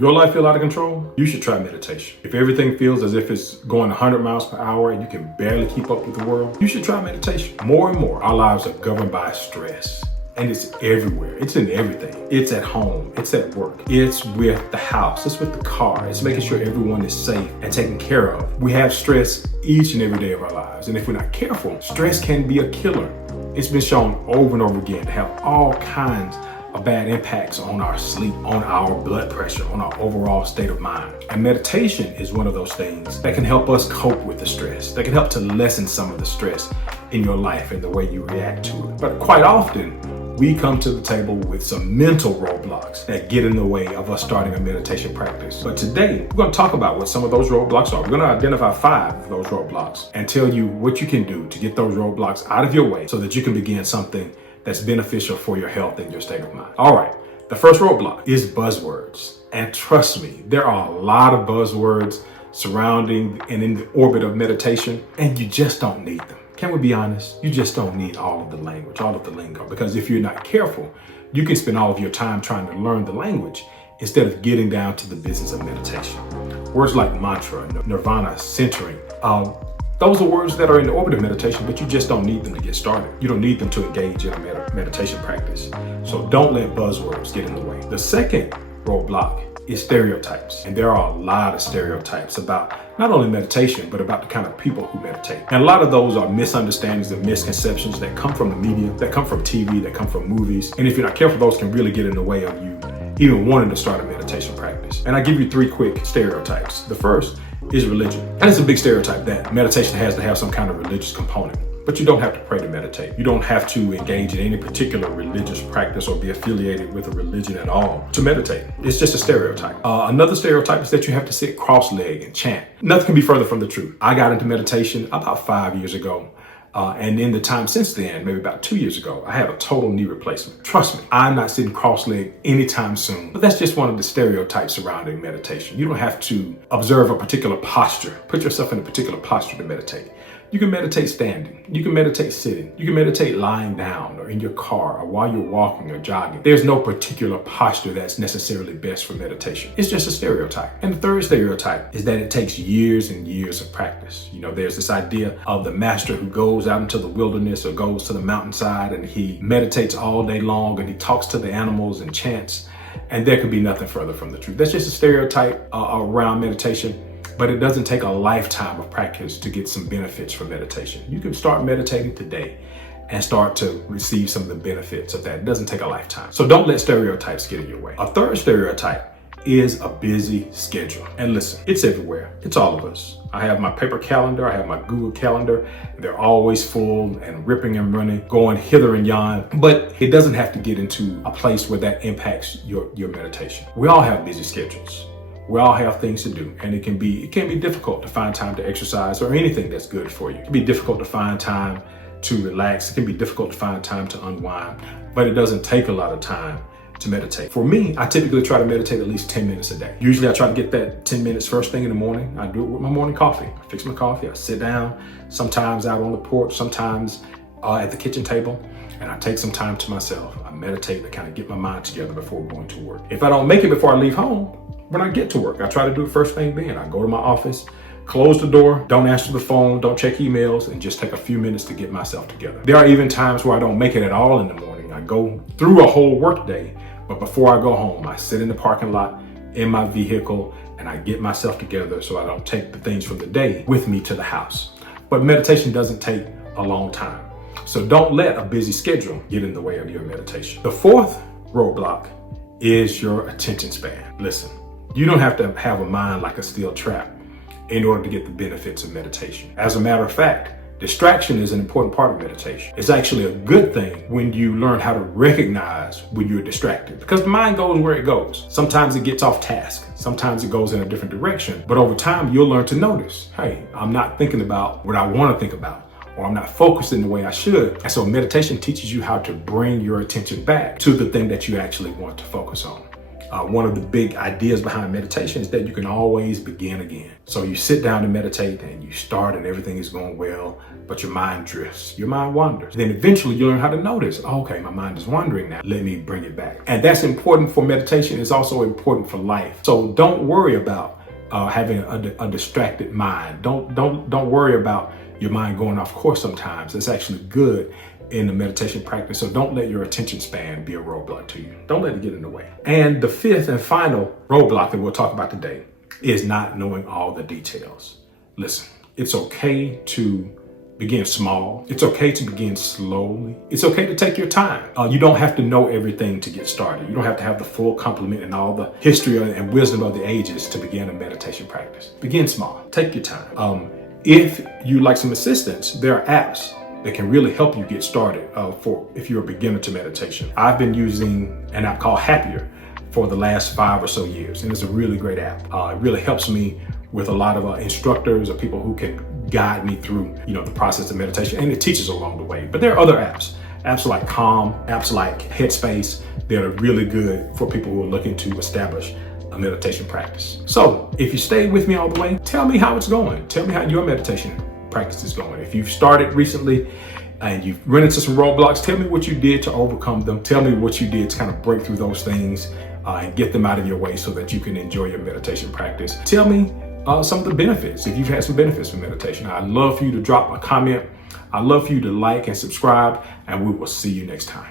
Your life feel out of control? You should try meditation. If everything feels as if it's going 100 miles per hour and you can barely keep up with the world, you should try meditation. More and more, our lives are governed by stress. And it's everywhere. It's in everything. It's at home. It's at work. It's with the house. It's with the car. It's making sure everyone is safe and taken care of. We have stress each and every day of our lives. And if we're not careful, stress can be a killer. It's been shown over and over again to have all kinds of bad impacts on our sleep, on our blood pressure, on our overall state of mind. And meditation is one of those things that can help us cope with the stress, that can help to lessen some of the stress in your life and the way you react to it. But quite often, we come to the table with some mental roadblocks that get in the way of us starting a meditation practice. But today, we're going to talk about what some of those roadblocks are. We're going to identify 5 of those roadblocks and tell you what you can do to get those roadblocks out of your way so that you can begin something that's beneficial for your health and your state of mind. All right, the first roadblock is buzzwords. And trust me, there are a lot of buzzwords surrounding and in the orbit of meditation, and you just don't need them. Can we be honest? You just don't need all of the language, all of the lingo, because if you're not careful, you can spend all of your time trying to learn the language instead of getting down to the business of meditation. Words like mantra, nirvana, centering, those are words that are in the orbit of meditation, but you just don't need them to get started. You don't need them to engage in a meditation practice. So don't let buzzwords get in the way. The second roadblock is stereotypes. And there are a lot of stereotypes about not only meditation, but about the kind of people who meditate. And a lot of those are misunderstandings and misconceptions that come from the media, that come from TV, that come from movies. And if you're not careful, those can really get in the way of you even wanting to start a meditation practice. And I give you 3 quick stereotypes. The first is religion. And it's a big stereotype that meditation has to have some kind of religious component. But you don't have to pray to meditate. You don't have to engage in any particular religious practice or be affiliated with a religion at all to meditate. It's just a stereotype. Another stereotype is that you have to sit cross-legged and chant. Nothing can be further from the truth. I got into meditation about 5 years ago. And in the time since then, maybe about 2 years ago, I had a total knee replacement. Trust me, I'm not sitting cross-legged anytime soon. But that's just one of the stereotypes surrounding meditation. You don't have to observe a particular posture. Put yourself in a particular posture to meditate. You can meditate standing. You can meditate sitting. You can meditate lying down or in your car or while you're walking or jogging. There's no particular posture that's necessarily best for meditation. It's just a stereotype. And the third stereotype is that it takes years and years of practice. You know, there's this idea of the master who goes out into the wilderness or goes to the mountainside and he meditates all day long and he talks to the animals and chants. And there could be nothing further from the truth. That's just a stereotype around meditation. But it doesn't take a lifetime of practice to get some benefits from meditation. You can start meditating today and start to receive some of the benefits of that. It doesn't take a lifetime. So don't let stereotypes get in your way. A third stereotype is a busy schedule. And listen, it's everywhere. It's all of us. I have my paper calendar. I have my Google calendar. They're always full and ripping and running, going hither and yon. But it doesn't have to get into a place where that impacts your meditation. We all have busy schedules. We all have things to do, and it can be difficult to find time to exercise or anything that's good for you. It can be difficult to find time to relax. It can be difficult to find time to unwind, but it doesn't take a lot of time to meditate. For me, I typically try to meditate at least 10 minutes a day. Usually I try to get that 10 minutes first thing in the morning. I do it with my morning coffee. I fix my coffee, I sit down, sometimes out on the porch, sometimes at the kitchen table, and I take some time to myself. I meditate to kind of get my mind together before going to work. If I don't make it before I leave home, when I get to work, I try to do it first thing then. I go to my office, close the door, don't answer the phone, don't check emails, and just take a few minutes to get myself together. There are even times where I don't make it at all in the morning. I go through a whole work day, but before I go home, I sit in the parking lot in my vehicle and I get myself together so I don't take the things from the day with me to the house. But meditation doesn't take a long time. So don't let a busy schedule get in the way of your meditation. The fourth roadblock is your attention span. Listen. You don't have to have a mind like a steel trap in order to get the benefits of meditation. As a matter of fact, distraction is an important part of meditation. It's actually a good thing when you learn how to recognize when you're distracted, because the mind goes where it goes. Sometimes it gets off task. Sometimes it goes in a different direction. But over time, you'll learn to notice, hey, I'm not thinking about what I want to think about, or I'm not focused in the way I should. And so meditation teaches you how to bring your attention back to the thing that you actually want to focus on. One of the big ideas behind meditation is that you can always begin again. So you sit down to meditate and you start and everything is going well, but your mind drifts, your mind wanders. Then eventually you learn how to notice, okay, my mind is wandering now. Let me bring it back. And that's important for meditation. It's also important for life. So don't worry about having a distracted mind. Don't worry about your mind going off course sometimes. It's actually good in the meditation practice. So don't let your attention span be a roadblock to you. Don't let it get in the way. And the fifth and final roadblock that we'll talk about today is not knowing all the details. Listen, it's okay to begin small. It's okay to begin slowly. It's okay to take your time. You don't have to know everything to get started. You don't have to have the full complement and all the history and wisdom of the ages to begin a meditation practice. Begin small. Take your time. If you like some assistance, there are apps that can really help you get started if you're a beginner to meditation. I've been using an app called Happier for the last 5 or so years, and it's a really great app. It really helps me with a lot of instructors or people who can guide me through, the process of meditation, and it teaches along the way. But there are other apps like Calm, apps like Headspace that are really good for people who are looking to establish a meditation practice. So if you stayed with me all the way, tell me how it's going. Tell me how your meditation practice is going. If you've started recently and you've run into some roadblocks, tell me what you did to overcome them. Tell me what you did to kind of break through those things and get them out of your way so that you can enjoy your meditation practice. Tell me some of the benefits, if you've had some benefits from meditation. I'd love for you to drop a comment. I'd love for you to like and subscribe, and we will see you next time.